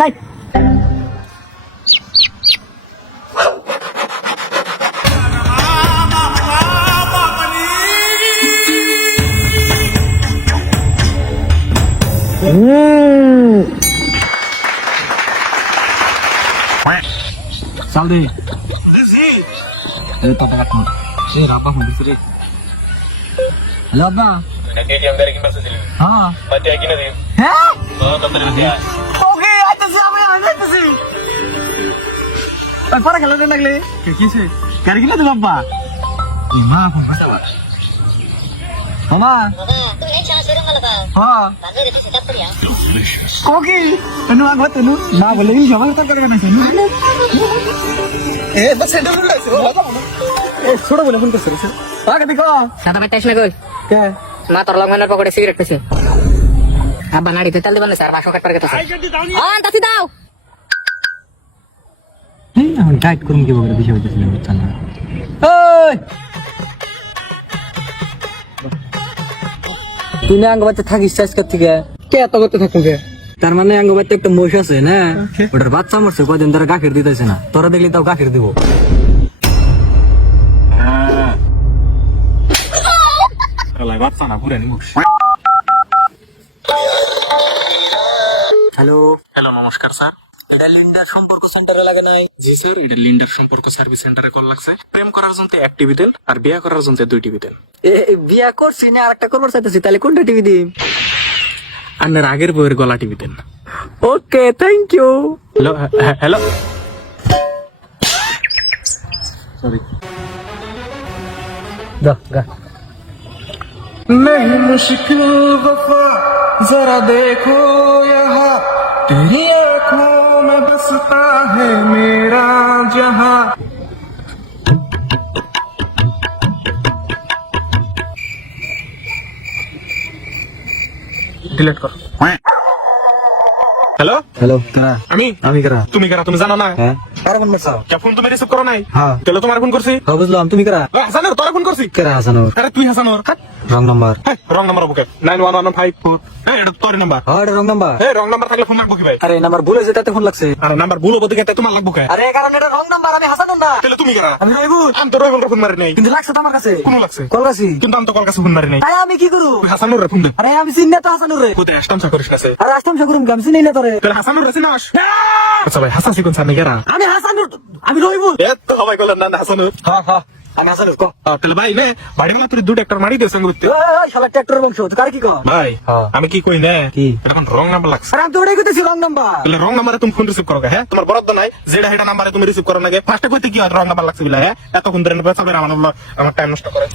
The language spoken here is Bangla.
নাই Saldi. Papa katmu. Apa pun disuruh. Halo Abba. Nanti dia dari kimar sendiri. हाँ. Mati lagi nanti. Hah? Oh, tak dia. Oke, itu siapa yang ada itu sih? Para kalau dia nagle. Kisi. Kari kita tuh Abba. Lima pun masalah. Mama. তুমি এই সময় শুরু করলো हाँ. তাদের এটা সেটআপ করিয়া Oke. Anu aku tuh. Nah, boleh ini siapa kita kerja nasi? बस सेंटर में ऐसे हो जाता है छोड़ो बोले फोन कर सर आगे देखो সাদা ভাই টাইস না কই क्या মা তোর লঙ্গনের পকেটে সিগারেট পেছে আব্বা নাড়িতে তেল দিবেন না স্যার বাসো কাট পারে গেছে তাছি দাও नहीं हम गाइड करूं কি বলে বিষয় হইতেছিল বুঝছেন না ওই তুমি আঙ্গবাতে থাকিস আজকে থেকে কে এত করতে থাকুন কে তার মানে আঙ্গবাতে একটা মোষ আছে না ওটার বাচ্চা মরছে কয়দিন ধরে গাখির দিতেছে না তোরা দেখলি তাও গাখির দিব বাচ্চা না পুরানি মোষ হ্যালো হ্যালো নমস্কার স্যার। এটা লিন্ডার সম্পর্ক সেন্টারে লাগে নাই জি স্যার, এটা লিন্ডার সম্পর্ক সার্ভিস সেন্টারে কল লাগছে। প্রেম করার জন্য 1 টিভি দেন আর বিয়ে করার জন্য 2 টিভি দেন। বিয়া করছি না আরেকটা করবার চাইতেছি তাহলে কোনটা টিভি দিই আপনার আগের বইয়ের গলা টিভি দেন। Okay thank you hello hello sorry দা গা नहीं मुश्किल वफा जरा देखो यहाँ तेरी आँखों में बसता है मेरा जहाँ ডিলিট কর। হ্যালো হ্যালো কারা আমি আমি কারা তুমি কারা তুমি জানো না? হ্যাঁ কারা ফোন করছাও কে ফোন তুমি রিসিভ করো নাই? হ্যাঁ। তাহলে তোমার ফোন করছি। হ্যাঁ বুঝলাম তুমি কারা হাসানুর তোরা ফোন করছি। কারা হাসানুর আরে তুই Hasanur. Wrong number wrong number বুকে 911154 হ্যাঁ এটা তোর নাম্বার। হ্যাঁ এটা রং নাম্বার হ্যাঁ রং নাম্বার থাকলে ফোন লাগবো কি ভাই? আরে নাম্বার ভুলে যেটাতে ফোন লাগছে আরে নাম্বার ভুল বলতে গেতে তোমার লাগবো কে? আরে কারণ এটা রং নাম্বার আমি হাসানুর না তাহলে তুমি কারা? আমি রইবুল আমি তো রবিবার ফোন মারি নাই। কিন্তু লাগছে তো আমার কাছে কোন লাগছে? কল কাছি কিন্তু আমি তো কল কাছে ফোন মারি নাই। আরে আমি কি করু তুই হাসানুর রে ফোন দে। আরে আমি চিনি না তো হাসানুর রে কোথায় আসতাম চা করিস কাছে? আরে আসতাম সাকুরুম আমি চিনি না তোরে তাহলে হাসানুর রে চিনাস? আচ্ছা ভাই হাসান সিকুন সামনে কারা? আমি হাসানুর আমি রইবুল এ তো সবাই বলেন না হাসানুর। হ্যাঁ হ্যাঁ আমি হাসানুর কো তাহলে ভাই নে বাড়ি না তুই 2 ট্রাক্টর মারি দে সঙ্গে উঠতে। এই শালা ট্রাক্টরের বংশ তো কার কি কো ভাই হ্যাঁ। আমি কি কই না কি? এখন রং নাম্বার লাগছে। আরে আমি তো ওটাই কইতেছি রং নাম্বার তাহলে রং নাম্বারে তুমি ফোন রিসিভ করো হ্যাঁ? তোমার বরাদ্দ নাই যেটা হেটা নাম্বারে তুমি রিসিভ করো না গে ফার্স্টে কইতে কি রং নাম্বার লাগছে বিলা হ্যাঁ? এতক্ষণ ধরে পেছাবে আমার টাইম নষ্ট করে।